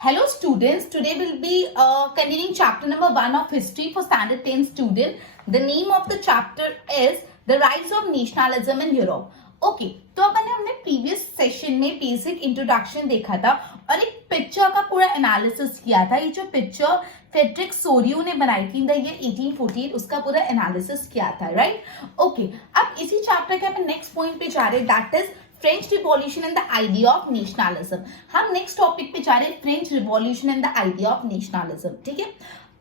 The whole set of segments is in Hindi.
Hello students, today we'll be continuing chapter number 1 of history for standard 10 student. The name of the chapter is The Rise of Nationalism in Europe. Okay तो अपन ने हमने प्रीवियस सेशन में बेसिक इंट्रोडक्शन देखा था और एक पिक्चर का पूरा एनालिसिस किया था. ये जो पिक्चर फ्रेडरिक सोरियो ने बनाई थी इन द ईयर 1848 उसका पूरा एनालिसिस किया था, राइट. ओके अब इसी चैप्टर के अपन नेक्स्ट पॉइंट पे जा रहे हैं, that is French revolution and the idea of nationalism. हम नेक्स्ट टॉपिक पे जा रहे हैं, French revolution and the idea of nationalism. ठीक है,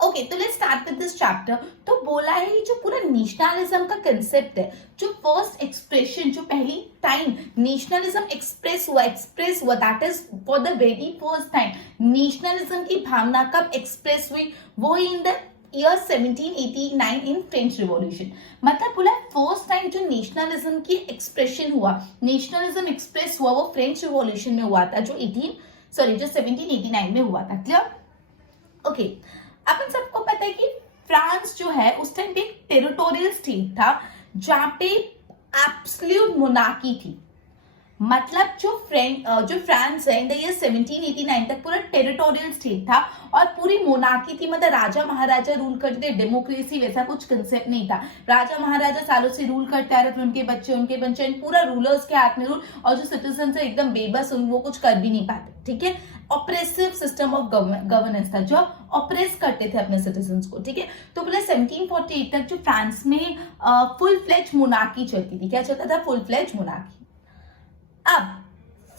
ओके तो let's start with this chapter. तो बोला है ये जो पूरा नेशनलिज्म का कंसेप्ट है, जो फर्स्ट एक्सप्रेशन, जो पहली टाइम नेशनलिज्म एक्सप्रेस हुआ that is for the very first time nationalism की भावना कब एक्सप्रेस हुई, वो इन the year 1789 in French revolution. मतलब बोला फर्स्ट टाइम जो नेशनलिज्म की एक्सप्रेशन हुआ, नेशनलिज्म एक्सप्रेस हुआ, वो फ्रेंच रिवॉल्यूशन में हुआ था, जो 1789 में हुआ था. क्लियर. ओके अपन सबको पता है कि फ्रांस जो है उस टाइम पे एक टेरिटोरियल स्टेट था जहां पे एब्सोल्यूट मोनार्की थी. मतलब जो फ्रांस है इन द ईयर 1789 तक पूरा टेरिटोरियल स्टेट था और पूरी मोनार्की थी. मतलब राजा महाराजा रूल करते थे, डेमोक्रेसी वैसा कुछ कंसेप्ट नहीं था. राजा महाराजा सालों से रूल करते आ रहे थे, उनके बच्चे पूरा रूलर्स के हाथ में रूल, और जो सिटीजन है एकदम बेबस, वो कुछ कर भी नहीं पाते. ठीक है, ऑपरेसिव सिस्टम ऑफ गवर्नेंस था, जो ऑपरेस करते थे अपने सिटीजन्स को. ठीक है, तो बोले 1748 तक जो फ्रांस में फुल फ्लेज मोनार्की चलती थी. क्या चलता था? Full fledge monarchy. अब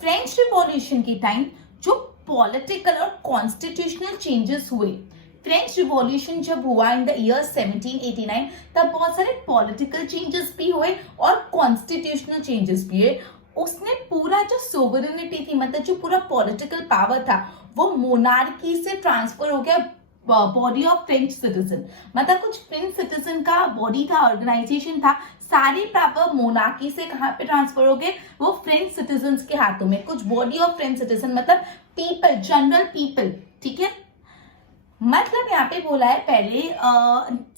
फ्रेंच रिवॉल्यूशन के टाइम जो पॉलिटिकल और कॉन्स्टिट्यूशनल चेंजेस हुए, फ्रेंच रिवॉल्यूशन जब हुआ इन द ईयर 1789 तब बहुत सारे पॉलिटिकल चेंजेस भी हुए और कॉन्स्टिट्यूशनल चेंजेस भी हुए. उसने पूरा जो सोवरेनिटी थी, मतलब जो पूरा पॉलिटिकल पावर था, वो मोनार्की से ट्रांसफर हो गया बॉडी ऑफ फ्रेंच सिटीजन. मतलब कुछ फ्रेंच सिटीजन का बॉडी था, ऑर्गेनाइजेशन था, सारे पावर मोनार्की से कहां पे ट्रांसफर हो गए? वो फ्रेंच सिटीजन्स के हाथों में. कुछ बॉडी ऑफ फ्रेंच सिटीजन मतलब पीपल, जनरल पीपल. ठीक है, मतलब यहाँ पे बोला है पहले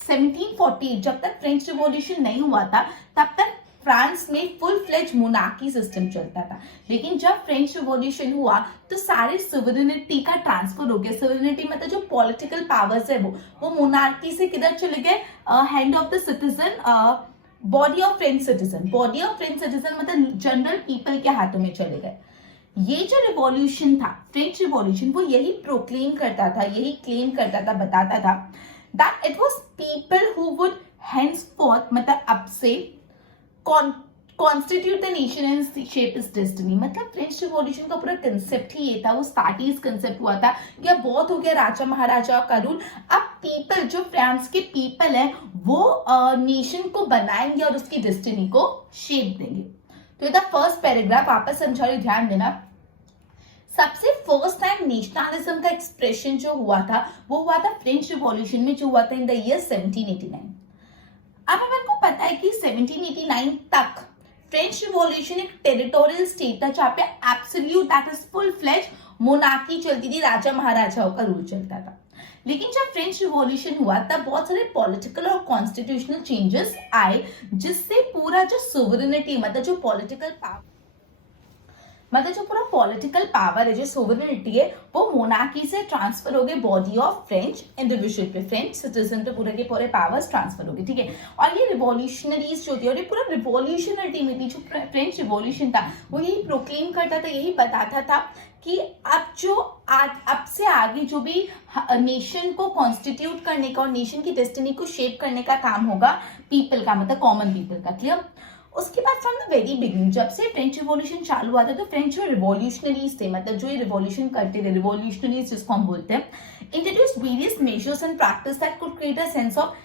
1748 जब तक फ्रेंच रिवॉल्यूशन नहीं हुआ था तब तक फ्रांस में फुल फ्लेज मोनार्की सिस्टम चलता था. लेकिन जब फ्रेंच रिवॉल्यूशन हुआ तो सारे सोवरेनिटी का ट्रांसफर हो गया. सोवरेनिटी मतलब जो पॉलिटिकल पावर्स है वो मोनार्की से किधर चले गए? Hand of the citizen, body of French citizen. Body of French citizen मतलब जनरल पीपल के हाथों में चले गए. ये जो रिवॉल्यूशन था, फ्रेंच रिवॉल्यूशन, वो यही प्रोक्लेम करता था, यही क्लेम करता था, बताता था that it was people who would henceforth मतलब अब से constitute the nation and shape is destiny. मतलब फ्रेंच रिवॉल्यूशन का पूरा कंसेप्ट ही ये था, वो स्टार्ट ही इस कंसेप्ट हुआ था कि अब बहुत हो गया राजा महाराजा का रूल, अब पीपल, जो फ्रांस के पीपल है, वो नेशन को बनाएंगे और उसकी डेस्टिनी को शेप देंगे. तो ये था फर्स्ट पैराग्राफ, वापस समझा रही, ध्यान देना. सबसे फर्स्ट टाइम नेशनलिज्म का एक्सप्रेशन जो हुआ था वो हुआ था फ्रेंच रिवॉल्यूशन में, जो हुआ था इन द ईयर 1789. अब अपन को पता है कि 1789 तक फ्रेंच रिवॉल्यूशन एक टेरिटोरियल स्टेट था जहां पे absolute that is full fledge monarchy चलती थी, राजा महाराजाओं का रूल चलता था. लेकिन जब फ्रेंच रिवॉल्यूशन हुआ तब बहुत सारे पॉलिटिकल और कॉन्स्टिट्यूशनल चेंजेस आए, जिससे पूरा जो सोवरेनिटी मतलब जो पॉलिटिकल पावर, मतलब जो पूरा पॉलिटिकल पावर है, जो सोवरेनिटी है, वो मोनार्की से ट्रांसफर हो गए बॉडी ऑफ फ्रेंच इंडिविजुअल पे, फ्रेंच सिटीजन पे पूरे के पूरे पावर्स ट्रांसफर हो गए. ठीक है, और ये रिवॉल्यूशनरीज जो थी, और ये पूरा रिवॉल्यूशन अल्टीमेटली जो फ्रेंच रिवॉल्यूशन था वो यही प्रोक्लेम करता था, यही बताता था कि अब से आगे जो भी नेशन को कॉन्स्टिट्यूट करने का और नेशन की डेस्टिनी को शेप करने का काम होगा पीपल का, मतलब कॉमन पीपल का. क्लियर. उसके बाद फ्रॉम द वेरी बिगिनिंग जब से फ्रेंच रिवॉल्यूशन चालू हुआ था तो फ्रेंच जो रिवॉल्यूशनरीज थे, मतलब जो ये रिवॉल्यूशन करते थे, रिवॉल्यूशनरीज जिसको हम बोलते हैं, introduce various measures and practice that could create a sense of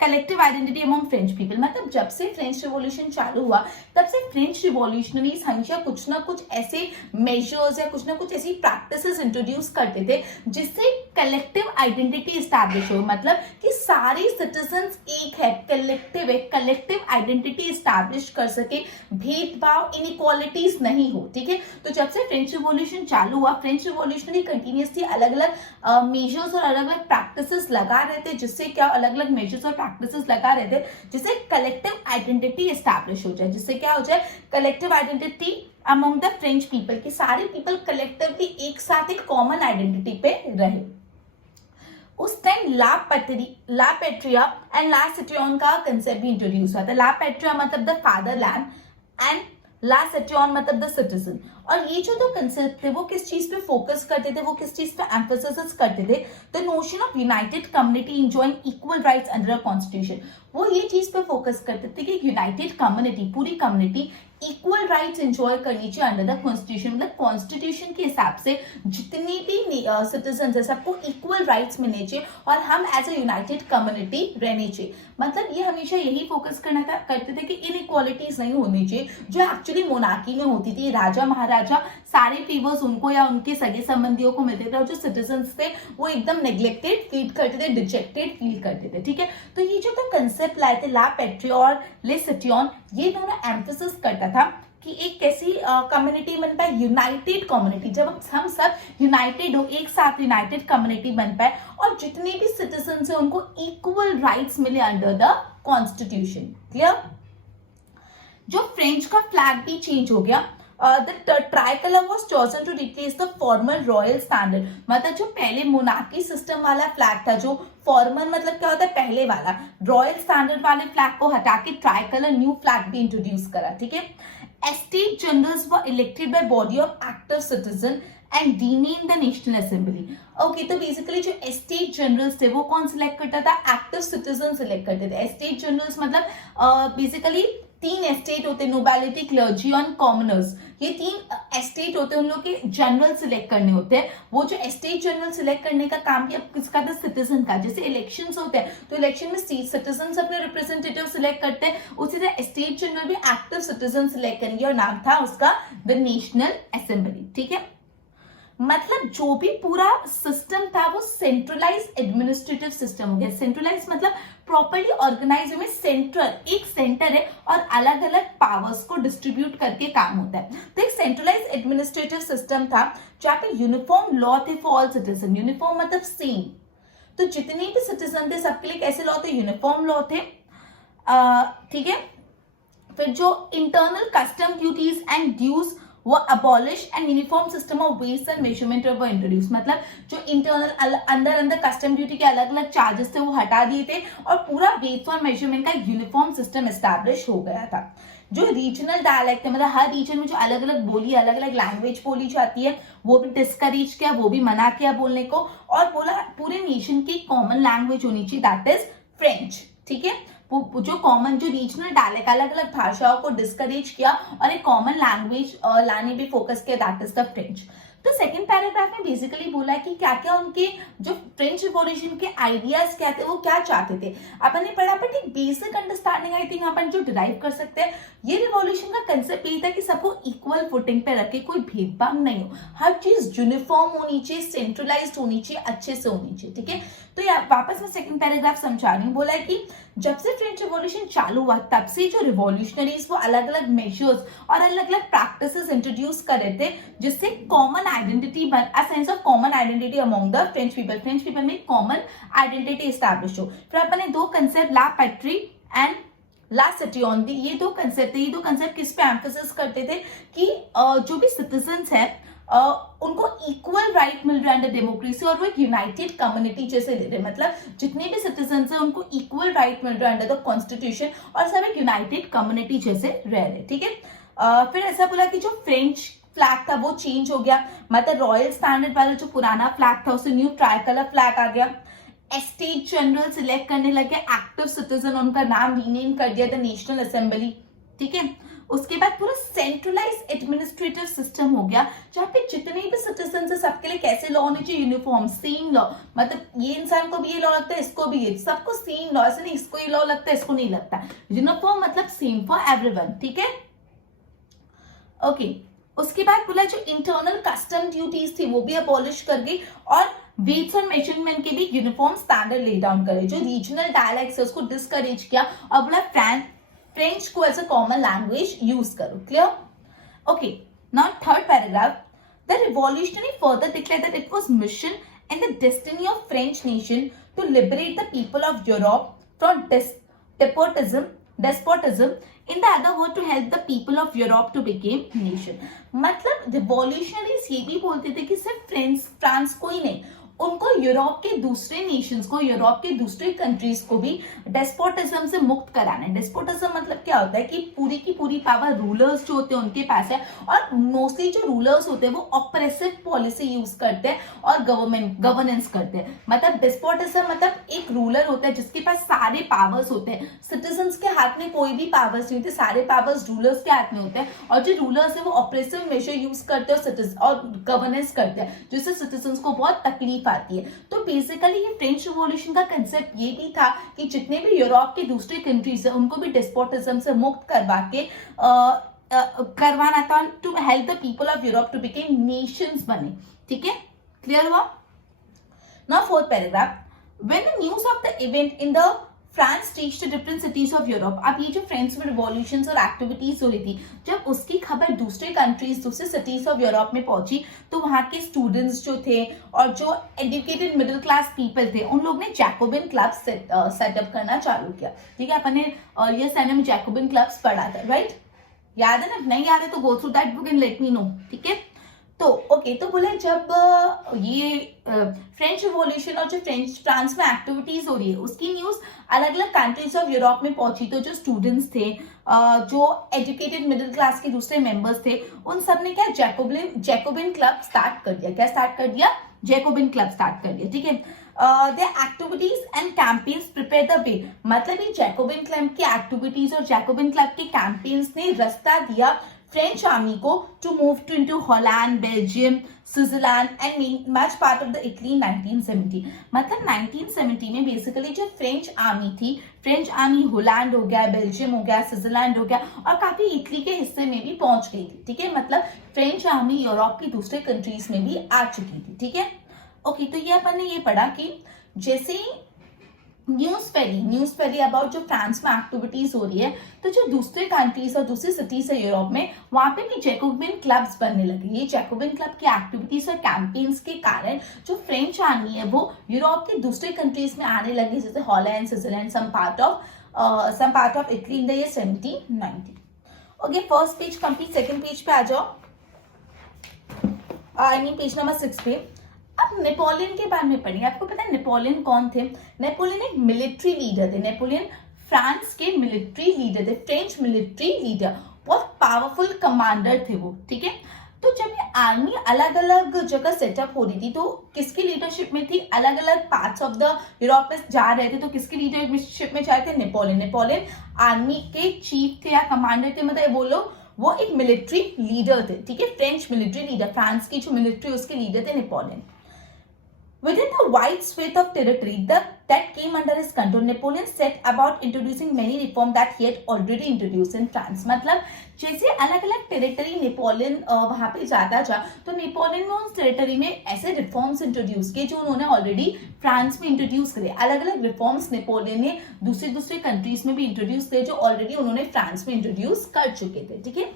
collective identity among French people. मतलब जब से फ्रेंच रिवॉल्यूशन चालू हुआ तब से फ्रेंच रिवॉल्यूशनरीज हमेशा कुछ ना कुछ ऐसे मेजर्स या कुछ ना कुछ ऐसी प्रैक्टिसेस इंट्रोड्यूस करते थे जिससे कलेक्टिव आइडेंटिटी स्टैब्लिश हो. मतलब कि सारे सिटीजन्स एक है, कलेक्टिव है, कलेक्टिव आइडेंटिटी स्टैब्लिश कर सके, भेदभाव, इनइक्वालिटीज नहीं हो. ठीक है, तो जब से फ्रेंच रिवॉल्यूशन चालू हुआ, फ्रेंच रिवॉल्यूशनरी कंटिन्यूसली अलग अलग मेजर्स और अलग अलग प्रैक्टिसेस लगा रहे थे, जिससे क्या अलग अलग मेजर्स और प्रैक्टिसेस लगा रहे थे जिससे कलेक्टिव आइडेंटिटी एस्टैब्लिश हो जाए, जिससे क्या हो जाए collective identity among the French people की सारे पीपल कलेक्टिवली एक साथ एक कॉमन आइडेंटिटी पे रहे। उस टाइम ला पेट्रिया एंड ला सिटियन का कंसेप्ट भी इंट्रोड्यूस हुआ था। ला पेट्रिया मतलब द फादरलैंड एंड ला सिटियन मतलब द सिटीजन। और ये जो दो कंसेप्ट थे वो किस चीज पे फोकस करते थे, वो किस चीज पे एम्फोसिस करते थे, the notion of United community enjoying equal rights under a constitution. वो ये चीज पे फोकस करते थे कि यूनाइटेड कम्युनिटी, पूरी कम्युनिटी इक्वल राइट्स एंजॉय करनी चाहिए अंडर द कॉन्स्टिट्यूशन। मतलब कॉन्स्टिट्यूशन के हिसाब से जितनी भी सिटीजन है सबको इक्वल राइट्स मिलने चाहिए और हम एज अ यूनाइटेड कम्युनिटी रहनी चाहिए। मतलब ये हमेशा यही फोकस करते थे कि इनइक्वालिटीज नहीं होनी चाहिए जो एक्चुअली मोनार्की में होती थी। राजा महाराजा सारे फेवर्स उनको या उनके सगे संबंधियों को मिलते थे और जो सिटीजन्स थे वो एकदम नेग्लेक्टेड फील करते थे, डिजेक्टेड फील करते थे। ठीक है, तो ये जो तो कंसेप्ट लाए थे ला पेट्रिया और ले सिटियन, ये दोनों एम्फेसिस करता था कि एक कैसी कम्युनिटी बन पाए, यूनाइटेड कम्युनिटी। जब हम सब यूनाइटेड हो, एक साथ यूनाइटेड कम्युनिटी बन पाए और जितने भी सिटीजन है उनको इक्वल राइट्स मिले अंडर द कॉन्स्टिट्यूशन। क्लियर? जो फ्रेंच का फ्लैग भी चेंज हो गया। The tricolor was chosen to replace the formal royal standard। मतलब जो पहले मोनार्की सिस्टम वाला फ्लैग था, जो फॉर्मल मतलब क्या होता है पहले वाला, रॉयल स्टैंडर्ड वाले फ्लैग को हटा के ट्राइकलर न्यू फ्लैग भी इंट्रोड्यूस करा। ठीक है, estate generals were elected by body of active citizen and rename the national assembly. Okay, तो बेसिकली जो एस्टेट जनरल्स थे वो कौन सिलेक्ट करता था? एक्टिव सिटीजन सिलेक्ट करते थे। एस्टेट जनरल्स मतलब बेसिकली तीन एस्टेट होते, नोबिलिटी, क्लर्जी और कॉमनर्स। ये तीन एस्टेट होते हैं, उन लोग के जनरल सिलेक्ट करने होते हैं। वो जो एस्टेट जनरल सिलेक्ट करने का काम किया किसका था? सिटीजन का। जैसे इलेक्शंस होते हैं तो इलेक्शन में सिटीजन अपने रिप्रेजेंटेटिव सिलेक्ट करते हैं, उसी तरह एस्टेट जनरल भी एक्टिव सिटीजन सिलेक्ट करेंगे और नाम था उसका द नेशनल असेंबली। ठीक है, मतलब जो भी पूरा सिस्टम था वो सेंट्रलाइज एडमिनिस्ट्रेटिव सिस्टम हो गया। सेंट्रलाइज मतलब प्रॉपर्ली ऑर्गेनाइज में सेंट्रल एक सेंटर है और अलग अलग पावर्स को डिस्ट्रीब्यूट करके काम होता है। तो एक सेंट्रलाइज एडमिनिस्ट्रेटिव सिस्टम था जहाँ पे यूनिफॉर्म लॉ थे फॉर ऑल सिटीजन। यूनिफॉर्म मतलब सेम, तो जितने भी सिटीजन थे सबके लिए कैसे लॉ थे? यूनिफॉर्म लॉ थे। ठीक है, फिर जो internal custom duties and dues वो abolish and uniform system of weights and measurement वो इंट्रोड्यूस। मतलब जो इंटरनल अंदर कस्टम ड्यूटी के अलग अलग चार्जेस थे वो हटा दिए थे और पूरा वेट्स और मेजरमेंट का यूनिफॉर्म सिस्टम एस्टैब्लिश हो गया था। जो रीजनल डायलेक्ट है, मतलब हर रीजन में जो अलग अलग बोली, अलग अलग लैंग्वेज बोली जाती है, वो भी डिस्करेज किया, वो भी मना किया बोलने को और बोला पूरे नेशन की कॉमन लैंग्वेज होनी चाहिए, दैट इज फ्रेंच। ठीक है, जो कॉमन जो रीजनल डायलेक्ट अलग अलग भाषाओं को डिस्करेज किया और एक कॉमन लैंग्वेज लाने पे फोकस किया, दैट इज द फ्रेंच। तो सेकंड पैराग्राफ में बेसिकली बोला है कि क्या क्या उनके जो फ्रेंच रिवॉल्यूशन के आइडियाज क्या थे, वो क्या चाहते थे। अपन ने पढ़ा बट एक बेसिक अंडरस्टैंडिंग आई थिंक अपन जो डिराइव कर सकते हैं। ये रिवॉल्यूशन का कंसेप्ट यही था कि सबको इक्वल फुटिंग पे रखे, कोई भेदभाव नहीं हो, हर चीज यूनिफॉर्म होनी चाहिए, सेंट्रलाइज्ड होनी चाहिए, अच्छे से होनी चाहिए। ठीक है, तो वापस मैं सेकंड पैराग्राफ समझा रही हूँ। बोला है कि जब से फ्रेंच रिवॉल्यूशन चालू हुआ तब से जो रिवॉल्यूशनरीज वो अलग अलग मेजर्स और अलग अलग प्रैक्टिसेस इंट्रोड्यूस कर रहे थे जिससे कॉमन आइडेंटिटी बन, a sense of common identity among the French people, French people में कॉमन आइडेंटिटी एस्टैब्लिश हो। फिर अपन ने दो concept la patrie and La citoyen दी, ये दो कंसेप्ट थे। ये दो कंसेप्ट किस पे एम्फेसिस करते थे कि जो भी सिटीजन्स है उनको इक्वल राइट मिल रहा है अंडर डेमोक्रेसी और वो एक यूनाइटेड कम्युनिटी जैसे ले रहे, मतलब जितने भी सिटीजन्स हैं उनको इक्वल राइट मिल रहा है अंडर द कॉन्स्टिट्यूशन और सब एक यूनाइटेड कम्युनिटी जैसे रह रहे। ठीक है, फिर ऐसा बोला कि जो फ्रेंच फ्लैग था वो चेंज हो गया, मतलब रॉयल स्टैंडर्ड वाला जो पुराना फ्लैग था उसे न्यू ट्राइकलर फ्लैग आ गया। एस्टेट जनरल सिलेक्ट करने लगे एक्टिव सिटीजन, उनका नाम रीनेम कर दिया द नेशनल असेंबली। ठीक है, उसके बाद पूरा सेंट्रलाइज एडमिनिस्ट्रेटिव सिस्टम हो गया जहाँ पे जितने भी सिटीजन है सबके लिए कैसे लॉ होने चाहिए? यूनिफॉर्म सेम लॉ, मतलब ये इंसान को भी ये लॉ लगता है, इसको भी ये, सबको सेम लॉ, ऐसे नहीं इसको ये लॉ लगता है इसको नहीं लगता। यूनिफॉर्म मतलब सेम फॉर एवरीवन। ठीक है, ओके। उसके बाद बोला जो इंटरनल कस्टम ड्यूटीज थी वो भी अबॉलिश कर गई और वेट्स और मेजरमेंट के भी यूनिफॉर्म स्टैंडर्ड ले डाउन करे। जो रीजनल डायलेक्ट्स है उसको डिस्करेज किया और बोला फ्रेंच को as a common language use करो। Clear? Okay, now third paragraph, the revolutionary further declared that it was mission and the destiny of French nation to liberate the people of Europe from despotism, in the other word to help the people of Europe to become nation. मतलब रिवॉल्यूशनरीज ये भी बोलते थे कि सिर्फ फ्रांस को ही नहीं, उनको यूरोप के दूसरे नेशंस को, यूरोप के दूसरे कंट्रीज को भी डेस्पोटिज्म से मुक्त कराना है. डेस्पोटिज्म मतलब क्या होता है कि पूरी की पूरी पावर रूलर्स जो होते हैं उनके पास है, और मोस्टली जो रूलर्स होते हैं वो ऑपरेसिव पॉलिसी यूज करते हैं और गवर्नेंस करते हैं. मतलब डेस्पोटिज्म मतलब एक रूलर होता है जिसके पास सारे पावर्स होते हैं, सिटीजन्स के हाथ में कोई भी पावर्स नहीं होते, सारे पावर्स रूलर्स के हाथ में होते हैं, और जो रूलर्स है वो ऑपरेसिव मेजर यूज करते हैं और गवर्नेंस करते हैं, जिससे सिटीजन्स को बहुत तकलीफ आती है. तो बेसिकली ये फ्रेंच रिवॉल्यूशन का कंसेप्ट ये भी था कि जितने भी यूरोप के दूसरे कंट्रीज है उनको भी डेस्पोटिज्म से मुक्त करवाना था, to help the people of Europe to become nations बने. ठीक है, क्लियर हुआ. Now fourth paragraph, when the news of the event in the France reached the different cities of Europe. अब ये जो फ्रेंच में रिवॉल्यूशंस और एक्टिविटीज हो रही थी, जब उसकी खबर दूसरे कंट्रीज, दूसरे सिटीज ऑफ यूरोप में पहुंची, तो वहां के स्टूडेंट्स जो थे और जो एजुकेटेड मिडिल क्लास पीपल थे, उन लोग ने जैकोबिन क्लब सेटअप करना चालू किया. ठीक है, अपन ने ये साइना में जैकोबिन क्लब्स पढ़ा था, राइट? याद है ना? नहीं याद है तो go through that book and let me know. ठीक है, तो ओके, तो बोले जब ये फ्रेंच रिवॉल्यूशन और जो फ्रांस में एक्टिविटीज हो रही है उसकी न्यूज अलग अलग कंट्रीज ऑफ यूरोप में पहुंची, तो जो स्टूडेंट्स थे, जो एजुकेटेड मिडिल क्लास के दूसरे मेंबर्स थे, उन सब ने क्या जैकोबिन क्लब स्टार्ट कर दिया. क्या स्टार्ट कर दिया? जैकोबिन क्लब स्टार्ट कर दिया. ठीक है, their activities and campaigns prepare the way. मतलब ये जैकोबिन क्लब की एक्टिविटीज और जैकोबिन क्लब के कैंपेन्स ने रास्ता दिया फ्रेंच आर्मी को to move to into Holland, Belgium, Switzerland and much part of the Italy 1970. मतलब 1970 में बेसिकली जो फ्रेंच आर्मी थी, फ्रेंच आर्मी हॉलैंड हो गया, बेल्जियम हो गया, स्विट्जरलैंड हो गया, और काफी इटली के हिस्से में भी पहुंच गई थी. ठीक है, मतलब फ्रेंच आर्मी यूरोप की दूसरे कंट्रीज में भी आ चुकी थी. ठीक है, ओके, तो ये अपन ने ये पढ़ा कि जैसे ही न्यूज फैली अबाउट जो फ्रांस में एक्टिविटीज हो रही है, तो जो दूसरे कंट्रीज और दूसरी सिटीज है यूरोप में, वहां पे भी जैकोबिन क्लब्स बनने लगे. ये जैकोबिन क्लब की एक्टिविटीज और कैंपेन्स के कारण जो फ्रेंच आर्मी है वो यूरोप के दूसरे कंट्रीज में आने लगी, जैसे Holland, Switzerland, some part of Italy in the year 1790. Okay, first page complete. Second page पे आ जाओ, आई मीन पेज नंबर 6 पे. अब नेपोलियन के बारे में पढ़ेंगे. आपको पता है नेपोलियन कौन थे? नेपोलियन एक मिलिट्री लीडर थे. नेपोलियन फ्रांस के मिलिट्री लीडर थे, फ्रेंच मिलिट्री लीडर, बहुत पावरफुल कमांडर थे वो. ठीक है, तो जब ये आर्मी अलग अलग जगह सेटअप हो रही थी, तो किसकी लीडरशिप में थी? अलग अलग पार्ट्स ऑफ द यूरोप में जा रहे थे, तो किसकी लीडरशिप में जा रहे थे? नेपोलियन. नेपोलियन आर्मी के चीफ थे या कमांडर थे, मतलब बोलो वो एक मिलिट्री लीडर थे. ठीक है, फ्रेंच मिलिट्री लीडर, फ्रांस की जो मिलिट्री उसके लीडर थे Napoleon. Within the wide swath of territory that came under his control, Napoleon set about introducing many reforms that he had already introduced in France. मतलब जैसे अलग अलग टेरिटरी नेपोलियन वहां पे जाता जा, तो नेपोलियन ने उस टेरिटरी में ऐसे रिफॉर्म्स इंट्रोड्यूस किए जो उन्होंने ऑलरेडी फ्रांस में इंट्रोड्यूस करे. अलग अलग रिफॉर्म्स नेपोलियन ने दूसरे कंट्रीज में भी इंट्रोड्यूस किए जो ऑलरेडी उन्होंने फ्रांस में इंट्रोड्यूस कर चुके थे. ठीक है,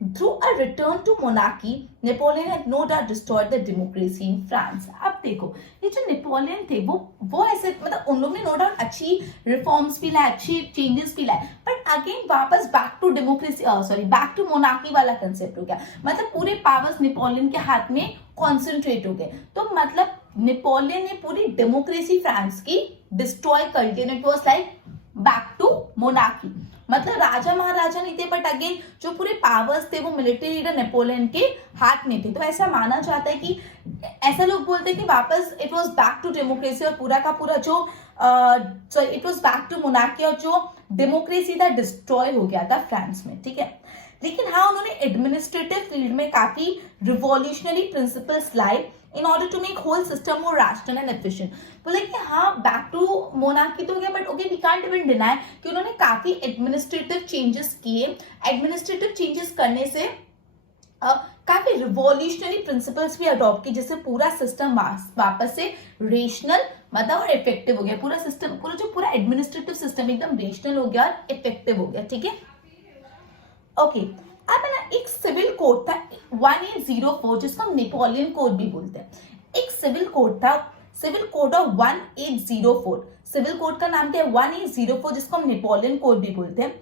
Through a return to monarchy, Napoleon had no doubt destroyed the democracy in France. अब देखो, ये जो नेपोलियन थे वो ऐसे, मतलब उन लोग ने नो डाउट अच्छी रिफॉर्म्स भी लाए, अच्छी चेंजेस भी लाए, बट अगेन वापस back to democracy, back to monarchy वाला कंसेप्ट हो गया. मतलब पूरे पावर्स नेपोलियन के हाथ में कॉन्सेंट्रेट हो गए. तो मतलब नेपोलियन ने पूरी डेमोक्रेसी फ्रांस की डिस्ट्रॉय कर दी. It was like back to monarchy. मतलब राजा महाराजा नहीं थे, बट अगेन जो पूरे पावर्स थे वो मिलिट्री लीडर नेपोलियन के हाथ में थे. तो ऐसा माना जाता है कि ऐसा लोग बोलते हैं कि वापस it was back to democracy, और पूरा का पूरा जो it was back to monarchy, और जो डेमोक्रेसी था डिस्ट्रॉय हो गया था फ्रांस में. ठीक है, लेकिन हाँ उन्होंने एडमिनिस्ट्रेटिव फील्ड में काफी रिवॉल्यूशनरी प्रिंसिपल्स लाए in order to make whole system more rational and efficient. बोले कि हाँ बैक टू मोनार्की तो हो गया, but okay we can't even deny कि उन्होंने काफी एडमिनिस्ट्रेटिव चेंजेस किए. एडमिनिस्ट्रेटिव चेंजेस करने से काफी रिवॉल्यूशनरी प्रिंसिपल्स भी अडॉप्ट किए, जिससे पूरा सिस्टम वापस से रेशनल मतलब और इफेक्टिव हो गया. पूरा सिस्टम, पूरा एडमिनिस्ट्रेटिव सिस्टम एकदम रेशनल हो गया और इफेक्टिव हो गया. ठीक है, ओके. अब ना एक सिविल कोड था 1804, जिसको हम नेपोलियन कोड भी बोलते हैं. एक सिविल कोड था civil code of 1804, civil code का नाम क्या है 1804, जिसको हम नेपोलियन कोड भी बोलते हैं।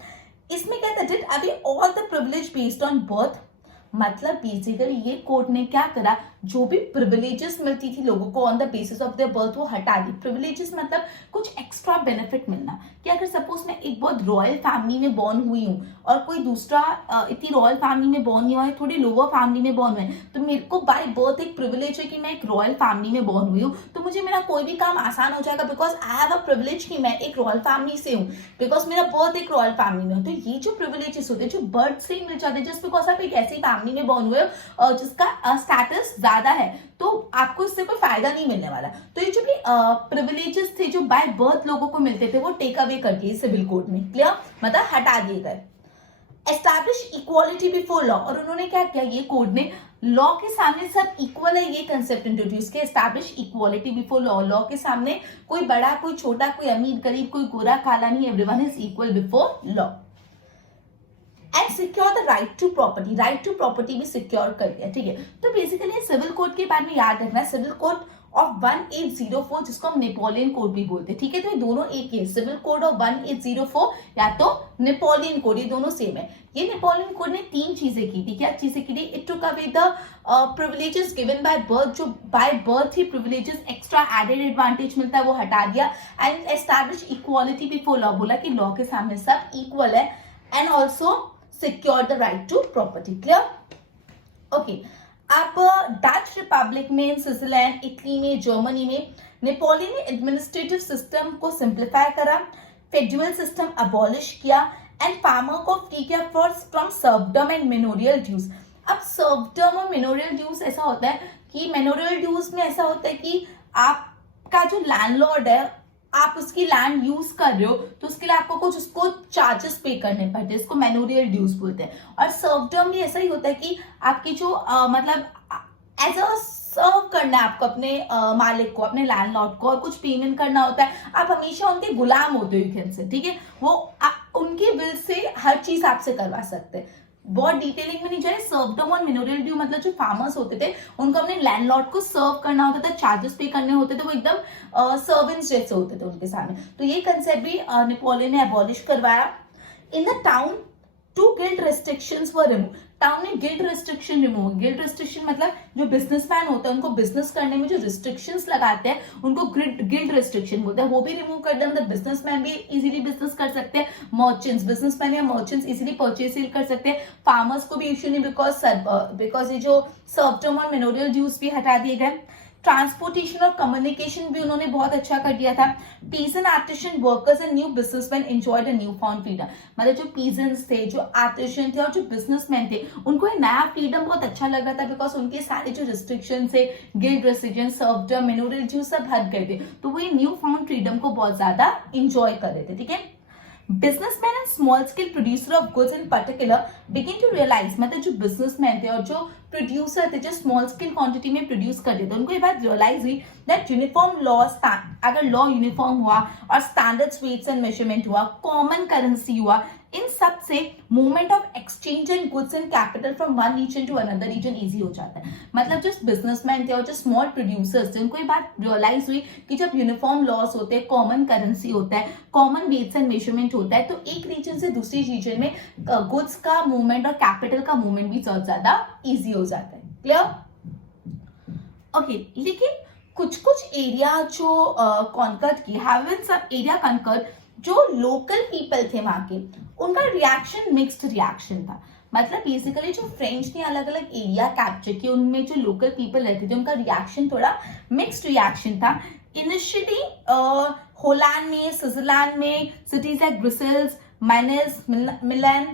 इसमें क्या था, did away all the privilege based on birth, मतलब बेसिकली ये कोर्ट ने क्या करा, जो भी प्रिविलेजेस मिलती थी लोगों को on the basis of their birth वो हटा दी। प्रिविलेजेस मतलब कुछ एक्स्ट्रा बेनिफिट मिलना, कि अगर सपोज मैं एक बहुत रॉयल फैमिली में बॉर्न हुई हूँ और कोई दूसरा इतनी रॉयल फैमिली में बॉर्न हुआ है, थोड़ी लोअर फैमिली में बॉर्न हुआ है, तो मेरे को बाय बर्थ एक प्रिविलेज है कि मैं एक रॉयल फैमिली में बॉर्न हुई हूँ, तो मुझे मेरा कोई भी काम आसान हो जाएगा, because I have a privilege कि मैं एक रॉयल फैमिली से हूँ, बिकॉज मेरा बर्थ एक रॉयल फैमिली में हो। तो ये जो प्रिविलेजेस होते हैं जो बर्थ से ही मिल जाते हैं, जस्ट बिकॉज आप एक ऐसी फैमिली में बॉर्न हुए हो जिसका स्टेटस ज्यादा है, तो आपको इससे कोई फायदा नहीं मिलने वाला। तो ये जो भी प्रिविलेजेस थे जो बाय बर्थ लोगों को मिलते थे वो टेक अवे कर दिए सिविल कोड में, क्लियर, मतलब हटा दिए गए। एस्टैब्लिश इक्वालिटी बिफोर लॉ, और उन्होंने क्या किया, ये कोड ने लॉ के सामने सब इक्वल है ये कंसेप्ट इंट्रोड्यूस किया। Establish equality before law, law के सामने कोई बड़ा कोई छोटा, कोई अमीर गरीब, कोई गोरा काला नहीं, everyone is equal before law. And secure the right to property, right to property भी सिक्योर कर दिया, ठीक है। तो बेसिकली सिविल कोड के बारे में याद रखना, सिविल कोड ऑफ 1804 जिसको हम नेपोलियन कोड भी बोलते हैं, ठीक है। तो ये दोनों एक ही है, सिविल कोड ऑफ 1804 या तो नेपोलियन कोड, ये दोनों सेम है। ये नेपोलियन कोड ने 3 चीजें की थी, क्या चीजें की थी, it took away the privileges given by birth, जो बाय बर्थ ही प्रिविलेजेस एक्स्ट्रा एडेड एडवांटेज मिलता है वो हटा दिया। And establish equality before law, बोला कि लॉ के सामने सब इक्वल है, and also secure the right to property, clear, okay. अब डच रिपब्लिक में, स्विट्जरलैंड, इटली में, जर्मनी में नेपोलियन ने एडमिनिस्ट्रेटिव सिस्टम को सिंप्लीफाई करा, फेडरल सिस्टम अबॉलिश किया, एंड फार्मर को फ्री किया फ्रॉम सर्वडम एंड मेनोरियल ड्यूज। अब सर्वडम और मेनोरियल ड्यूज ऐसा होता है कि मेनोरियल ड्यूज में ऐसा होता है कि आपका जो लैंडलॉर्ड है, आप उसकी लैंड यूज कर रहे हो तो उसके लिए आपको कुछ उसको चार्जेस पे करने पड़ते हैं, इसको मेनोरियल ड्यूज बोलते हैं। और सर्वडम भी ऐसा ही होता है कि आपकी जो मतलब एज अ सर्व करना है आपको अपने मालिक को, अपने लैंडलॉर्ड को, और कुछ पेमेंट करना होता है, आप हमेशा उनके गुलाम होते हो, यू कैन से, ठीक है। वो उनके विल से हर चीज आपसे करवा सकते हैं। बहुत डिटेलिंग में नहीं जाए, सर्वडम और मेनोरियल ड्यू मतलब जो फार्मर्स होते थे उनको अपने लैंडलॉर्ड को सर्व करना होता था, चार्जेस पे करने होते थे, वो एकदम सर्वेंट्स जैसे होते थे उनके सामने। तो ये कंसेप्ट भी नेपोलियन ने अबॉलिश करवाया। In the town 2 guild restrictions were remove, town ने guild restriction remove, guild restriction मतलब जो बिजनेसमैन होता है उनको बिजनेस करने में जो रिस्ट्रिक्शंस लगाते हैं उनको गिल्ड रेस्ट्रिक्शन बोलते हैं, वो भी रिमूव कर दें। बिजनेसमैन भी इजीली बिजनेस कर सकते हैं, मर्चेंट्स, बिजनेसमैन या मर्चेंट्स इजीली परचेज सेल कर सकते हैं, फार्मर्स को भी इश्यू नहीं, बिकॉज ये जो सर्वडम और मेनोरियल ड्यूज भी हटा दिए गए। ट्रांसपोर्टेशन और कम्युनिकेशन भी उन्होंने बहुत अच्छा कर दिया था। Peasant artisan workers and new businessman enjoyed a new found freedom, मतलब जो पीजन्स थे, जो आर्टिशन थे और जो बिजनेसमैन थे उनको ये नया फ्रीडम बहुत अच्छा लग रहा था, बिकॉज उनके सारे जो रिस्ट्रिक्शन थे, गिल्ड रेस्ट्रिक्शन, सर्वडम, मेनोरियल ड्यूज सब हट गए थे, तो वो ये न्यू फाउंड फ्रीडम को बहुत ज्यादा इंजॉय कर रहे थे, ठीक है। Businessman and small scale producer of goods in particular begin to realise, मतलब जो बिजनेसमैन थे और जो प्रोड्यूसर थे जो स्मॉल स्केल क्वांटिटी में प्रोड्यूस कर रहे थे, उनको ये बात रियलाइज हुई दैट यूनिफॉर्म लॉ, अगर लॉ यूनिफॉर्म हुआ और स्टैंडर्ड्स, वेट्स एंड मेजरमेंट हुआ, कॉमन करेंसी हुआ, इन सब से movement of exchange and goods and capital from one region to another reason easy हो जाता है। मतलब जो बिजनेसमैन थे और जो स्मॉल प्रोड्यूसर्स थे उनको ये बात रियलाइज हुई कि जब यूनिफॉर्म लॉस होते हैं, कॉमन करेंसी होता है, कॉमन वेट्स एंड मेजरमेंट होता है, तो एक रीजन से दूसरी रीजन में गुड्स का मूवमेंट और कैपिटल का मूवमेंट भी बहुत ज्यादा इजी हो जाता है, क्लियर, ओके। लेकिन कुछ कुछ एरिया जो कॉन्कर की, हैवन सब एरिया कॉन्कर, जो लोकल पीपल थे वहां के, उनका रिएक्शन मिक्स्ड रिएक्शन था। मतलब बेसिकली जो फ्रेंच ने अलग अलग एरिया कैप्चर किए, उनमें जो लोकल पीपल रहते थे उनका रिएक्शन थोड़ा मिक्स्ड रिएक्शन था। इनिशियली होलैंड में, स्विट्जरलैंड में, cities like Brussels, Mainz, Milan,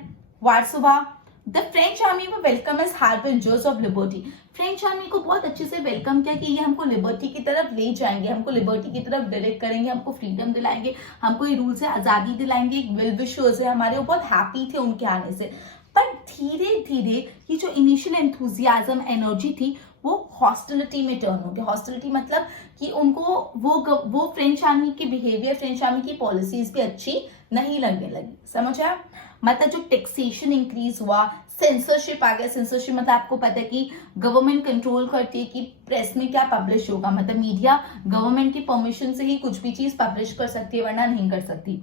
Warsaw, the French army में welcome as harbingers of liberty. French army को बहुत अच्छे से वेलकम किया कि ये हमको लिबर्टी की तरफ ले जाएंगे, हमको लिबर्टी की तरफ डायरेक्ट करेंगे, हमको फ्रीडम दिलाएंगे, हमको ये रूल से आजादी दिलाएंगे। एक वेल विशर्स है हमारे, वो बहुत हैप्पी थे उनके आने से। पर धीरे धीरे ये जो इनिशियल एंथुजियाज्म, एनर्जी थी, वो हॉस्टिलिटी में टर्न हो गया। हॉस्टिलिटी मतलब कि उनको वो फ्रेंच आर्मी की बिहेवियर, फ्रेंच आर्मी की पॉलिसीज भी अच्छी नहीं लगने लगी। समझ आया? मतलब जो टैक्सेशन इंक्रीज हुआ, सेंसरशिप आ गया। सेंसरशिप मतलब आपको पता है कि गवर्नमेंट कंट्रोल करती है कि प्रेस में क्या पब्लिश होगा, मतलब मीडिया गवर्नमेंट की परमिशन से ही कुछ भी चीज पब्लिश कर सकती है, वरना नहीं कर सकती।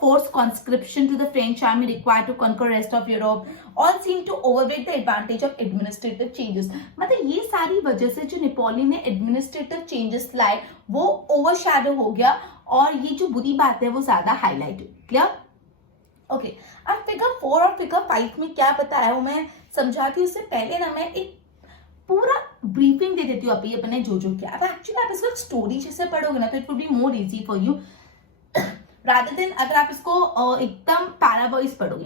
Forced conscription to the French army required to conquer rest of Europe all seem to overweight the advantage of administrative changes। मतलब ये सारी वजह से जो नेपोलियन ने एडमिनिस्ट्रेटिव चेंजेस लाए वो ओवरशैडो हो गया और ये जो बुरी बात है वो ज्यादा हाईलाइट हुई। क्लियर? ओके, अब फिगर 4 और फिगर 5 में क्या बताया हूं मैं समझाती हूँ। उससे पहले ना मैं एक पूरा ब्रीफिंग दे देती हूँ अभी अपने जो किया। अब एक्चुअली आप इसको स्टोरी जैसे पढ़ोगे ना तो it will be more easy for you rather than अगर आप इसको एकदम पैराबॉइज पढ़ोगे।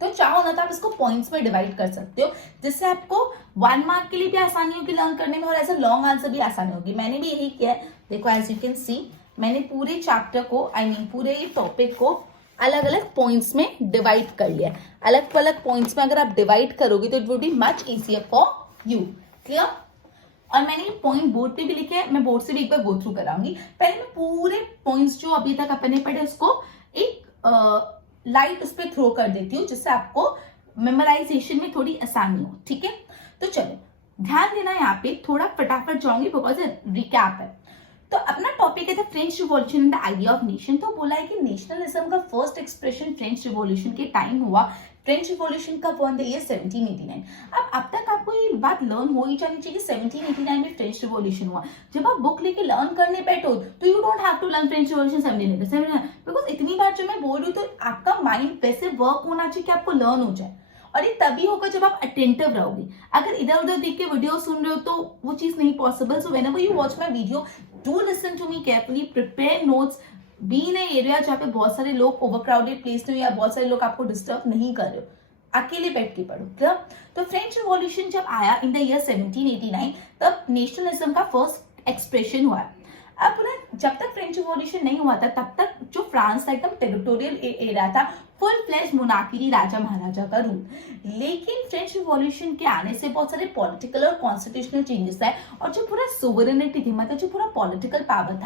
तो चाहो ना तो आप इसको पॉइंट्स में डिवाइड कर सकते हो, जिससे आपको 1 मार्क के लिए भी आसानी होगी लर्न करने में और ऐसा लॉन्ग आंसर भी आसानी होगी। मैंने भी यही किया है। देखो एज यू कैन सी मैंने पूरे चैप्टर को पूरे टॉपिक को अलग अलग पॉइंट्स में डिवाइड कर लिया। अलग अलग पॉइंट्स में अगर आप डिवाइड करोगे तो it would be much easier for you. Clear? और मैंने ये पॉइंट बोर्ड पे भी लिखे हैं, मैं बोर्ड से भी एक बार गो थ्रू कराऊंगी। पहले मैं पूरे पॉइंट्स जो अभी तक अपने पढ़े उसको एक लाइट उस पर थ्रो कर देती हूँ, जिससे आपको मेमोराइजेशन में थोड़ी आसानी हो। ठीक है, तो चलो ध्यान देना यहाँ पे, थोड़ा फटाफट जाऊंगी बिकॉज रिकैप है। तो अपना टॉपिक है the French revolution and the idea of nation. तो बोला है कि नेशनलिज्म का फर्स्ट एक्सप्रेशन फ्रेंच रिवॉल्यूशन के टाइम हुआ। फ्रेंच रिवॉल्यूशन का वन द ईयर 1789। अब तक आपको ये बात लर्न हो ही जानी चाहिए कि 1789 में फ्रेंच रिवॉल्यूशन हुआ। जब आप बुक लेके लर्न करने बैठो तो you don't have to learn French revolution 1789 because इतनी बार जब मैं बोल रही हूँ तो आपका माइंड वैसे वर्क होना चाहिए कि आपको लर्न हो जाए, और ये तभी होगा जब आप अटेंटिव रहोगे। अगर इधर उधर देख के वीडियो सुन रहे हो तो वो चीज नहीं possible. So whenever you watch my video do listen to me carefully, prepare notes, be in area जहाँ पे बहुत सारे लोग ओवरक्राउडेड प्लेस में या बहुत सारे लोग आपको डिस्टर्ब नहीं कर रहे हो, अकेले बैठ के पढ़ो। क्लियर? तो फ्रेंच रिवॉल्यूशन जब आया इन द ईयर 1789 तब नेशनलिज्म का फर्स्ट एक्सप्रेशन हुआ। अब ना जब तक फ्रेंच रिवॉल्यूशन नहीं हुआ था तब तक जो फ्रांस था एकदम टेरिटोरियल एरिया था, फुल फ्लैश मोनार्की, राजा महाराजा का रूल। लेकिन फ्रेंच रिवॉल्यूशन के आने से बहुत सारे पॉलिटिकल और कॉन्स्टिट्यूशनल चेंजेस आए और जो पूरा सोवरेनिटी थी, मतलब जो पूरा पॉलिटिकल पावर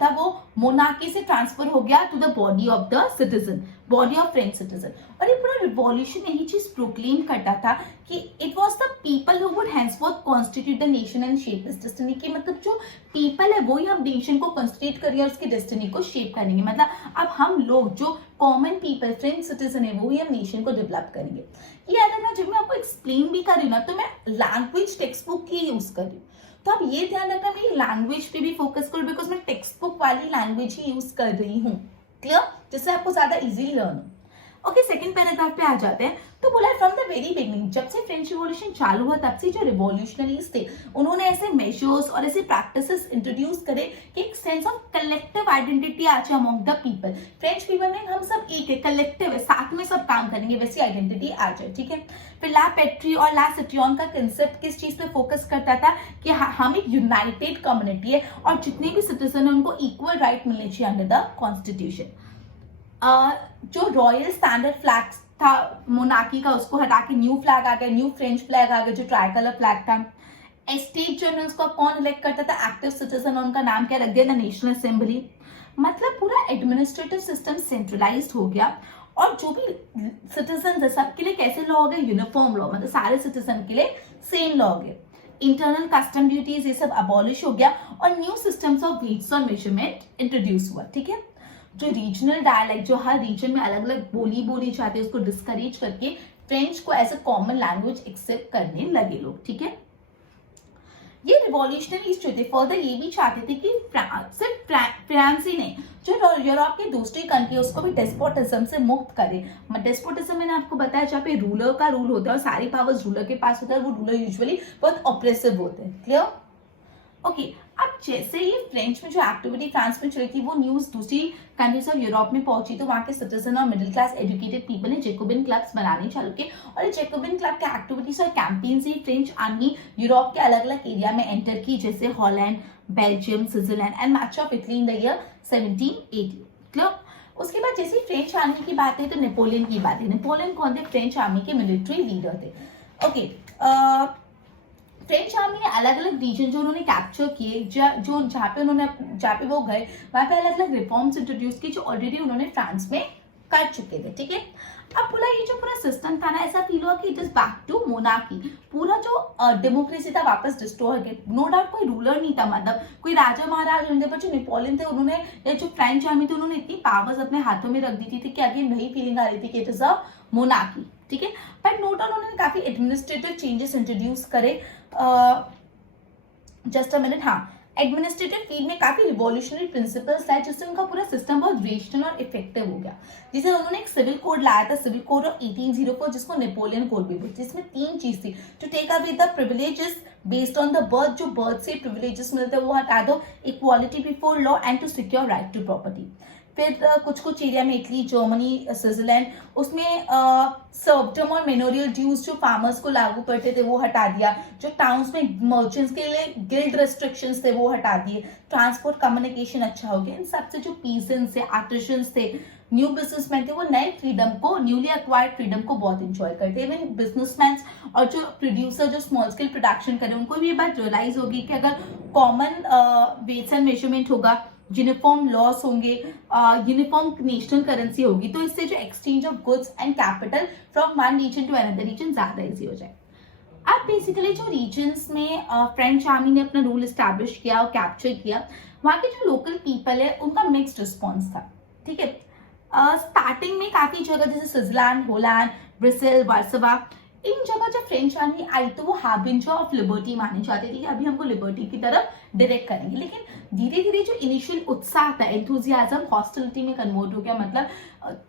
था वो मोनार्की से ट्रांसफर हो गया to the body of the citizen, body of French citizen. और ये पूरा रिवॉल्यूशन यही चीज प्रोक्लेम करता था कि it was the people who would henceforth constitute the nation and shape its destiny. की मतलब जो पीपल है वही हम नेशन को कॉन्स्टिट्यूट करेंगे और उसकी डेस्टिनी को शेप करेंगे। मतलब अब हम लोग जो कॉमन पीपल फ्रेंच सिटीजन है वही हम नेशन को डेवलप करेंगे। ये याद रखना, जब मैं आपको एक्सप्लेन भी कर रही हूँ ना तो मैं लैंग्वेज टेक्स्ट बुक की यूज कर रही हूँ, तो आप ये ध्यान रखना मेरी लैंग्वेज पे भी फोकस करो बिकॉज मैं टेक्स्ट बुक वाली लैंग्वेज ही यूज कर रही हूँ। क्लियर? जिससे आपको ज्यादा इजीली लर्न हो। ओके, सेकंड पैराग्राफ पे आ जाते हैं। तो बोला है फ्रॉम द वेरी बिगनिंग, जब से फ्रेंच रिवॉल्यूशन चालू हुआ तब से जो रिवॉल्यूशनरीज थे उन्होंने ऐसे मेजर्स और ऐसे प्रैक्टिसेस इंट्रोड्यूस करे कि एक सेंस ऑफ कलेक्टिव आइडेंटिटी आ जाए among the people. French people में हम सब एक है, कलेक्टिव है, साथ में सब काम करेंगे, वैसी आइडेंटिटी आ जाए। ठीक है, फिर ला पेट्री और ला सिटियन का कंसेप्ट किस चीज पे फोकस करता था कि हम एक यूनाइटेड कम्युनिटी है और जितने भी सिटीजन है उनको इक्वल राइट मिलने चाहिए अंडर द कॉन्स्टिट्यूशन। जो रॉयल स्टैंडर्ड फ्लैग था मोनार्की का उसको हटा के न्यू फ्लैग आ गया, न्यू फ्रेंच फ्लैग आ गया जो ट्राई कलर फ्लैग था। स्टेट जनरल्स को कौन इलेक्ट करता था? एक्टिव सिटीजन, उनका नाम क्या रख दिया? The national assembly. मतलब पूरा एडमिनिस्ट्रेटिव सिस्टम सेंट्रलाइज्ड हो गया और जो भी सिटीजन है सबके लिए कैसे लॉ हो गए? यूनिफॉर्म लॉ, मतलब सारे सिटीजन के लिए सेम लॉ हो गए। इंटरनल कस्टम ड्यूटीज ये सब अबॉलिश हो गया और न्यू सिस्टम्स ऑफ वेट्स और मेजरमेंट इंट्रोड्यूस हुआ। ठीक है, जो रीजनल डायलेक्ट जो हर रीजन में अलग अलग बोली जाती है उसको डिस्करेज करके फ्रेंच को as a common language accept करने लगे लोग। ठीक है, ये रिवॉल्यूशनरीज जो थे फर्दर ये भी चाहते थे कि सिर्फ फ्रांस ही नहीं, जो यूरोप की दूसरी कंट्री उसको भी डेस्पोटिज्म से मुक्त करे। डेस्पोटिज्म मैंने आपको बताया जहाँ पे रूलर का रूल होता है और सारी पावर्स रूलर के पास होता है, वो रूलर यूजुअली बहुत ऑप्रेसिव होते हैं। क्लियर? ओके, अब जैसे ये फ्रेंच में जो एक्टिविटी फ्रांस में चली थी वो न्यूज दूसरी कंट्रीज ऑफ यूरोप में पहुंची तो वहां के सिटीजन और मिडिल क्लास एजुकेटेड पीपल ने जैकोबिन क्लब्स बनाने चालू किए और ये जैकोबिन क्लब के एक्टिविटीज और कैंपेन से फ्रेंच आर्मी यूरोप के अलग अलग एरिया में एंटर की, जैसे Holland, Belgium, Switzerland and much of Italy in the year 1780। Clear? उसके बाद जैसे फ्रेंच आर्मी की बात है तो नेपोलियन की बात है। नेपोलियन कौन थे? फ्रेंच आर्मी के मिलिट्री लीडर थे। ओके, फ्रेंच आर्मी ने अलग अलग रीजन जो उन्होंने कैप्चर किए, जो जहाँ पे वो गए वहां पे अलग अलग रिफॉर्म्स इंट्रोड्यूस किए जो ऑलरेडी उन्होंने फ्रांस में कर चुके थे। ठीक है, अब बोला ये जो पूरा सिस्टम था ना, ऐसा फील हुआ कि it is back to monarchy. पूरा जो डेमोक्रेसी था वापस डिस्ट्रॉय हो गया। नो डाउट कोई रूलर नहीं था, मतलब कोई राजा महाराज नहीं थे, पर जो नेपोलियन थे उन्होंने, या जो फ्रेंच आर्मी थी उन्होंने इतनी पावर्स अपने हाथों में रख दी थी कि अगेन वही फीलिंग आ रही थी कि इट इज अ मोनार्की। ठीक है, बट नो डाउट उन्होंने काफी एडमिनिस्ट्रेटिव चेंजेस इंट्रोड्यूस करे। जस्ट अ मिनट, हाँ, एडमिनिस्ट्रेटिव फील्ड में काफी रिवॉल्यूशनरी प्रिंसिपल्स लाए जिससे उनका पूरा सिस्टम बहुत रेशनल और इफेक्टिव हो गया। जिसे उन्होंने एक सिविल कोड लाया था, सिविल कोड ऑफ 1804, जिसको नेपोलियन कोड भी बोलते हैं। जिसमें 3 चीज थी, to take away the privileges based on the birth, जो बर्थ से प्रिविलेजेस मिलते हैं वो हटा दो, equality before law and to secure right to property. फिर कुछ एरिया में इटली, जर्मनी, स्विट्जरलैंड, उसमें सर्वडम और मेनोरियल ड्यूज जो फार्मर्स को लागू पड़ते थे वो हटा दिया। जो टाउन्स में मर्चेंट्स के लिए गिल्ड रेस्ट्रिक्शंस थे वो हटा दिए। ट्रांसपोर्ट कम्युनिकेशन अच्छा हो गया। इन सबसे जो पीसेंट्स थे, आर्टिशंस थे, न्यू बिजनेसमैन थे, वो नए फ्रीडम को, न्यूली एक्वायर्ड फ्रीडम को बहुत इंजॉय करते हैं। इवन बिजनेसमैन और जो प्रोड्यूसर जो स्मॉल स्केल प्रोडक्शन करें उनको भी ये बात रियलाइज होगी कि अगर कॉमन वेट्स एंड मेजरमेंट होगा, यूनिफॉर्म लॉस होंगे, यूनिफॉर्म नेशनल करेंसी होगी, तो इससे जो exchange of goods and capital from one region to another region ज्यादा इजी हो जाए। अब बेसिकली जो रीजन्स में फ्रेंच आर्मी ने अपना रूल एस्टैब्लिश किया और कैप्चर किया, वहाँ के जो लोकल पीपल है उनका मिक्स्ड रिस्पॉन्स था। ठीक है, स्टार्टिंग में काफी जगह जैसे स्विट्जरलैंड, होलैंड, ब्रिसेल, वार्सोवा, इन जगह जब फ्रेंच आर्मी आई तो वो हार्बिंजर ऑफ लिबर्टी मानी जाती थी कि अभी हमको लिबर्टी की तरफ डायरेक्ट करेंगे। लेकिन धीरे धीरे जो इनिशियल उत्साह था, एंथुजियाज्म हॉस्टिलिटी में कन्वर्ट हो गया। मतलब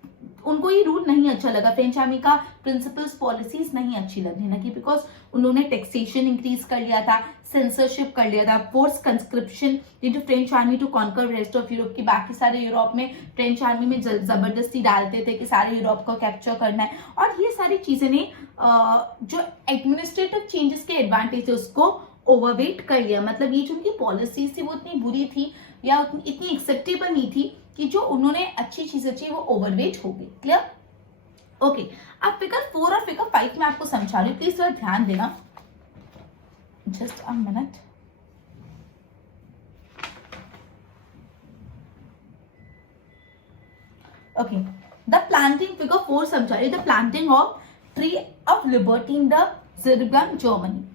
उनको ये रूल नहीं अच्छा लगा, फ्रेंच आर्मी का प्रिंसिपल्स, पॉलिसीज नहीं अच्छी लगने लगी, बिकॉज उन्होंने टैक्सेशन इंक्रीज कर लिया था, सेंसरशिप कर लिया था, force conscription into French army to conquer rest of Europe, की बाकी सारे यूरोप में फ्रेंच आर्मी में जबरदस्ती डालते थे कि सारे यूरोप को कैप्चर करना है। और ये सारी चीजें ने जो एडमिनिस्ट्रेटिव चेंजेस के एडवांटेज थे उसको ओवरवेट कर लिया। मतलब ये जो उनकी पॉलिसीज थी वो इतनी बुरी थी या इतनी एक्सेप्टेबल नहीं थी कि जो उन्होंने अच्छी चीजें चाहिए वो ओवरवेट हो गई। क्लियर? ओके, अब फिगर 4 और फिगर 5 में आपको समझा रही हूँ, प्लीज थोड़ा ध्यान देना। Just a minute. Okay, the planting, figure 4 समझा रही, the planting of tree of liberty in the Zirgan, Germany.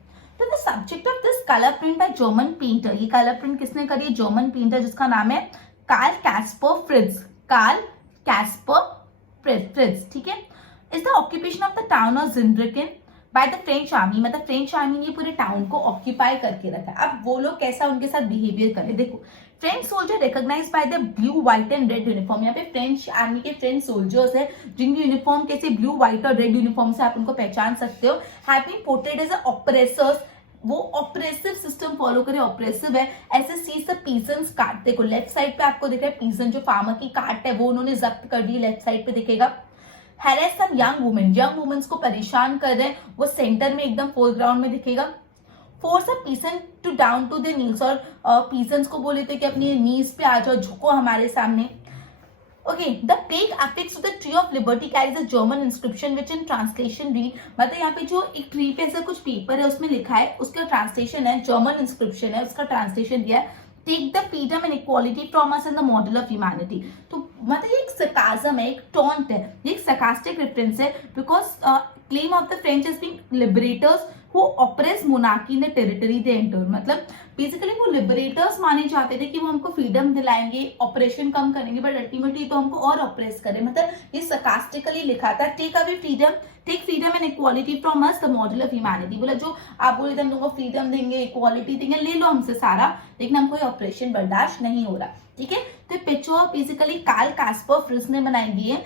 तो the subject of this colour print by German painter, ये कलर प्रिंट किसने करी है? जर्मन पेंटर जिसका नाम है Karl Kaspar Fritz. Karl Kaspar Fritz, ठीक है। Is the occupation of the town of Zirgan by the French army, मतलब फ्रेंच आर्मी ने पूरे टाउन को ऑक्यूपाई करके रखा। अब वो लोग कैसा उनके साथ बिहेवियर करे, देखो। French soldier recognise by the blue, white and red uniform. यहाँ पे फ्रेंच आर्मी के फ्रेंच सोल्जर्स है जिनकी यूनिफॉर्म कैसे ब्लू, व्हाइट और रेड यूनिफॉर्म से आप उनको पहचान सकते हो। Have been portrayed as oppressors, वो ऑपरेसिव सिस्टम फॉलो करे, ऑपरेसिव है। ऐसे सीज द पीजन्स काट, देखो लेफ्ट साइड पे आपको दिख रहा है पीजन, जो फार्मर की काट है वो उन्होंने जब्त कर दी, लेफ्ट साइड पे दिखेगा। Harass some young women, young womens को परेशान कर रहे हैं, वो सेंटर में एकदम फोरग्राउंड में दिखेगा। Force a peasant to down to the knees, और पीसन्स को बोले थे कि अपनी नीज पे आ जाओ, झुको हमारे सामने। Okay, the plague affix to the tree of liberty carries a German inscription which in translation read, मतलब यहाँ पे जो एक ट्री पे ऐसा कुछ पेपर है उसमें लिखा है, उसका ट्रांसलेशन है, जर्मन इंस्क्रिप्शन है, उसका ट्रांसलेशन दिया है, take the freedom and equality from us and the model of humanity. तो मतलब ये एक सरकाजम है, एक टॉन्ट है, ये एक सरकास्टिक रेफरेंस है, because claim of the French as being liberators who oppress monarchy in the territory they enter. मतलब बेसिकली वो लिबरेटर्स माने जाते थे कि वो हमको फ्रीडम दिलाएंगे, ऑपरेशन कम करेंगे, बट अल्टीमेटली तो हमको और ऑपरेस करें। मतलब ये सरकास्टिकली लिखा था, take away freedom, take freedom and equality from us the model of humanity. बोला जो आप बोले थे हम लोगों को फ्रीडम देंगे, इक्वालिटी देंगे, ले लो हमसे सारा, लेकिन हमको ये ऑपरेशन बर्दाश्त नहीं हो रहा। ठीक है, तो picture basically Karl Kaspar Fritz ने बनाई गई है,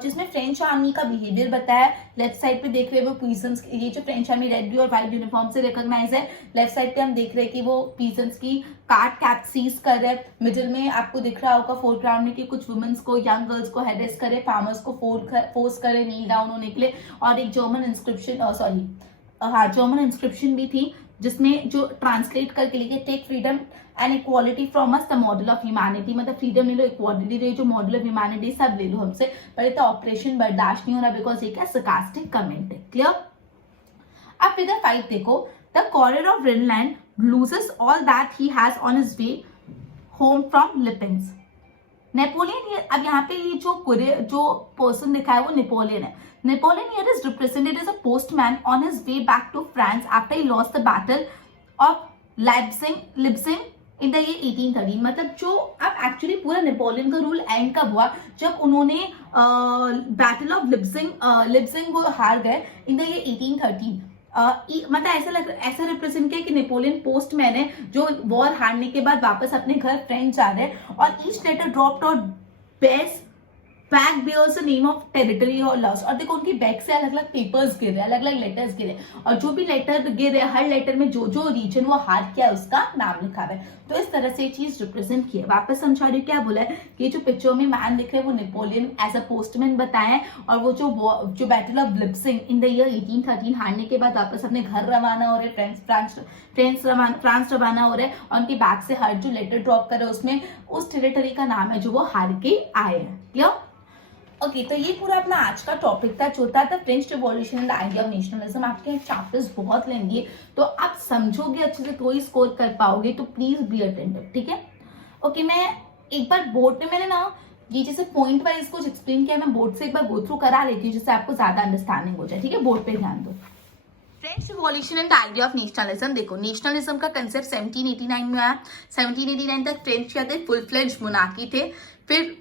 जिसमें फ्रेंच आर्मी का बिहेवियर बताया। लेफ्ट साइड पे देख रहे हैं वो पीसन्स, ये जो फ्रेंच आर्मी रेड ब्लू और व्हाइट यूनिफॉर्म से रिकॉग्नाइज है। लेफ्ट साइड पे हम देख रहे हैं कि वो पीसन्स की कार्ट कैप सीज कर रहे हैं। मिडिल में आपको दिख रहा होगा फोरग्राउंड में कि कुछ वुमेन्स को, यंग गर्ल्स को हेरेस करे, फार्मर्स को फोर्स करे नील डाउन होने के लिए। और एक जर्मन इंस्क्रिप्शन, जर्मन इंस्क्रिप्शन भी थी जिसमें जो ट्रांसलेट करके लिखे take freedom and equality from us the model of humanity, मतलब फ्रीडम ले लो, इक्वालिटी ले जो मॉडल ऑफ ह्यूमैनिटी सब ले लो हमसे, पर इतना ऑपरेशन बर्दाश्त नहीं हो रहा बिकॉज ये क्या sarcastic कमेंट है। क्लियर। अब फिगर 5 देखो, the courier of Greenland loses all that he has on his way home from Lippens। Napoleon, ये अब यहाँ पे ये जो पर्सन दिखा है वो नेपोलियन है। Napoleon here is represented as a postman on his way back to France after he lost the battle of Leipzig in the year 1813। मतलब जो अब एक्चुअली पूरा नेपोलियन का रूल एंड कब हुआ, जब उन्होंने बैटल ऑफ लिप्सिंग वो हार गए इन द ईयर 1813। मतलब ऐसा रिप्रेजेंट किया कि नेपोलियन पोस्टमैन है जो वॉर हारने के बाद वापस अपने घर फ्रेंच जा रहे हैं, और ईच लेटर ड्रॉप्ड और base bag bears the name of territory और लॉस। और देखो उनकी बैग से अलग अलग पेपर्स गिर रहे, अलग अलग लेटर्स गिरे, और जो भी लेटर गिर रहे हर लेटर में जो जो रीजन वो हार किया उसका नाम लिखा हुआ है। तो इस तरह से ये चीज रिप्रेजेंट की है। वापस समझा रही हूँ क्या बोला है कि जो पिक्चर में मैन दिख रहे हैं वो नेपोलियन एज अ पोस्टमैन बताया है, और वो जो battle of Leipzig in the year 1813 हारने के बाद वापस अपने घर रवाना हो रहे, फ्रांस रवाना हो रहे, और उनके बैग से हर जो लेटर ड्रॉप कर रहे उसमें उस टेरिटरी का नाम है जो वो हार के आए हैं। क्लियर। ओके, तो ये पूरा अपना आज का टॉपिक था, जो था French revolution and the idea of nationalism. आपके चैप्टर्स बहुत लेंगे तो आप समझोगे अच्छे से तो ही स्कोर कर पाओगे, तो प्लीज बी अटेंटिव। ठीक है। ओके, मैं एक बार बोर्ड पे मैंने ना ये जैसे पॉइंट वाइज कुछ एक्सप्लेन किया, मैं बोर्ड से एक बार गो थ्रू करा लेती हूँ जिससे आपको ज्यादा अंडरस्टैंडिंग हो जाए। ठीक है, बोर्ड पे ध्यान दो। French revolution and the idea of nationalism. देखो नेशनलिज्म का कंसेप्ट 1789 में आया। 1789 तक फ्रेंच क्या थे, फुल फ्लेज्ड मोनार्की थे। फिर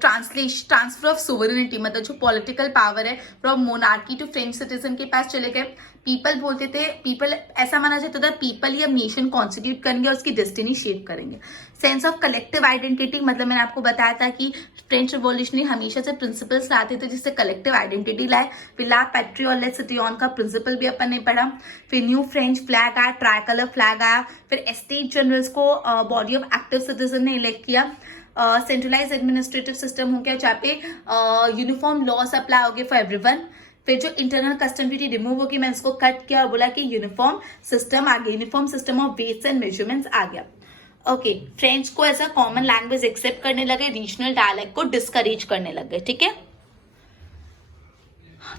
ट्रांसफर ऑफ सोवरेनिटी, मतलब जो पॉलिटिकल पावर है from monarchy to French citizen के पास चले गए। पीपल बोलते थे, पीपल ऐसा माना जाता था पीपल ही अब नेशन कॉन्स्टिट्यूट करेंगे और उसकी डेस्टिनी शेप करेंगे। सेंस ऑफ कलेक्टिव आइडेंटिटी, मतलब मैंने आपको बताया था कि फ्रेंच रिवॉल्यूशनरी हमेशा से प्रिंसिपल्स लाते थे जिससे कलेक्टिव आइडेंटिटी लाए। फिर ला पैट्री और लेट सिटीजन का प्रिंसिपल भी अपन ने पढ़ा। फिर न्यू फ्रेंच फ्लैग आया, ट्राई कलर फ्लैग आया। फिर एस्टेट जनरल्स को बॉडी ऑफ एक्टिव सिटीजन ने इलेक्ट किया। सेंट्रलाइज एडमिनिस्ट्रेटिव सिस्टम हो गया जहाँ पे यूनिफॉर्म लॉस अप्लाई हो गए फॉर एवरीवन। फिर जो इंटरनल कस्टम ड्यूटी रिमूव होगी, मैं इसको कट किया और बोला कि यूनिफॉर्म सिस्टम आ गया, uniform system of weights and measurements आ गया। ओके, फ्रेंच को as a common language accept करने लगे, रीजनल डायलेक्ट को डिस्करेज करने लगे। ठीक है।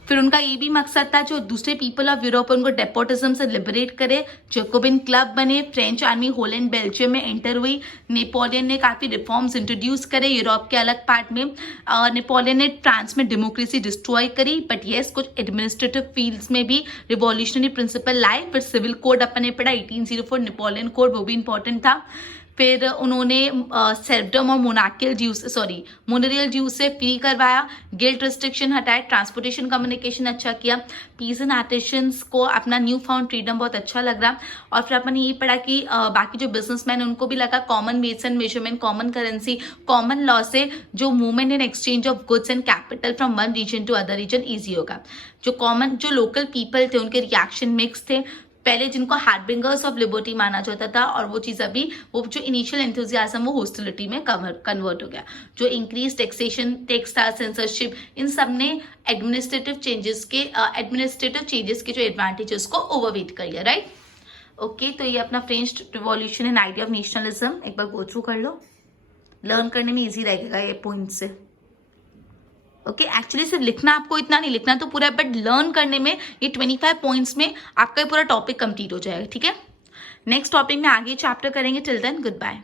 फिर उनका ये भी मकसद था जो दूसरे पीपल ऑफ यूरोप उनको डेपोटिज्म से लिबरेट करे। जैकोबिन क्लब बने, फ्रेंच आर्मी होलैंड बेल्जियम में एंटर हुई। नेपोलियन ने काफी रिफॉर्म्स इंट्रोड्यूस करे यूरोप के अलग पार्ट में। नेपोलियन ने फ्रांस में डेमोक्रेसी डिस्ट्रॉय करी, बट येस कुछ एडमिनिस्ट्रेटिव फील्ड्स में भी रिवॉल्यूशनरी प्रिंसिपल लाए। फिर सिविल कोड अपने पढ़ा 1804 नेपोलियन कोड, वो भी इंपॉर्टेंट था। फिर उन्होंने सर्वडम और मोनोरियल ड्यूज से फ्री करवाया, गिल्ड रिस्ट्रिक्शन हटाए, ट्रांसपोर्टेशन कम्युनिकेशन अच्छा किया। पीस एंड आर्टिशंस को अपना न्यू फाउंड फ्रीडम बहुत अच्छा लग रहा। और फिर अपन ने ये पढ़ा कि बाकी जो बिजनेसमैन उनको भी लगा common weights and measurement, common currency, common law से जो movement and exchange of goods and capital from one region to other region easy होगा। जो लोकल पीपल थे उनके रिएक्शन मिक्स थे। पहले जिनको हार्बिंगर्स ऑफ लिबर्टी माना जाता था, और वो चीज अभी वो जो इनिशियल एंथुजियाज्म वो होस्टिलिटी में कन्वर्ट हो गया। जो इंक्रीज टैक्सेशन, टेक्सटाइल सेंसरशिप, इन सब ने एडमिनिस्ट्रेटिव चेंजेस के जो एडवांटेजेस को ओवरवेट कर लिया। राइट। ओके, तो ये अपना French revolution and idea of nationalism एक बार गो थ्रू कर लो, लर्न करने में ईजी रहेगा ये पॉइंट से। ओके, एक्चुअली सिर्फ लिखना आपको इतना नहीं लिखना तो पूरा, बट लर्न करने में ये 25 पॉइंट्स में आपका पूरा टॉपिक कंप्लीट हो जाएगा। ठीक है। नेक्स्ट टॉपिक में आगे चैप्टर करेंगे। Till then good bye.